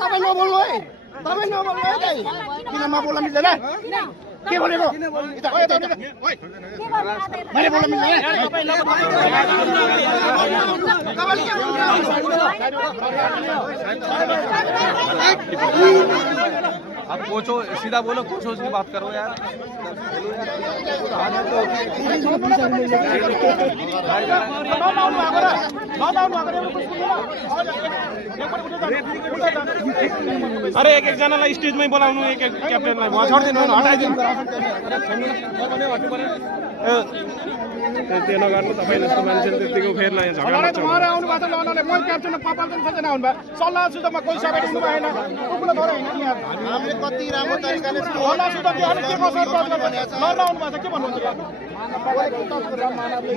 तपाईँ नबोल्नु है, तपाईँ नबोल्नु है दाइ। किन नबोल्न मिल्दैन? के बोलेको? मैले बोल्न मिल्दैन? अब कोचो सीधा बोलो, कोचो की बात करो यार। अरे एक जनालाई स्टेजमै बोलाउनु, एक क्याप्टेनलाई भुवा छोडिदिनु, हटाइदिनु। त्यो नगर्नु, तपाईँ जस्तो मान्छेले त्यतिको फेर्ला यहाँ झगडा लाग्छ। उहाँहरू आउनु भएको छ, लनले म क्याप्टेन पापाल पनि सजना आउनु भयो। सल्लाह सुझावमा कोही सबै दिनु भएन। कुकुरले थोरै हैन यार। हामीले कति राम्रो तरिकाले सल्लाह सुझाव दियो अनि के कसरी गर्नु भने लन आउनु भएको छ, के भन्नुहुन्छ यार?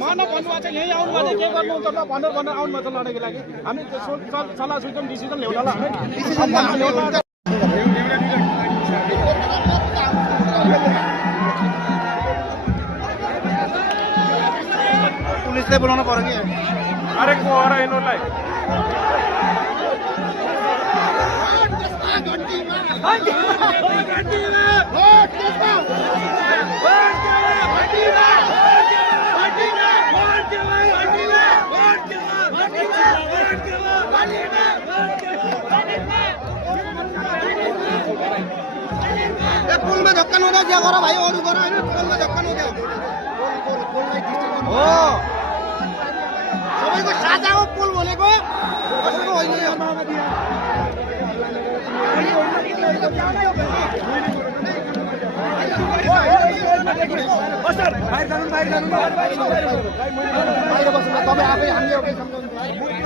मानव भन्नुभएको छ, यही आउनु भएको छ, के गर्नुहुन्छ त भनेर आउनु भएको छ लड्नको लागि। हामी सल्लाह सुझाव डिसिजन ल्याउला ल हैन। डिसिजन ल्याउला। पुलिसले बोलाउनु पर्यो कि? अरे को हो र यिनीहरूलाई? पुलमा धक्का नहुँदा ज्या गर भाइ, अरू गर होइन। पुलमा धक्का नहुँदा हो। सबैको साझा हो पुल भनेको, कसैको होइन। बाहिर जानु, बाहिर जानु, बाहिर बस्नु। तपाईँ आफै हामीले एउटै सम्झाउनु।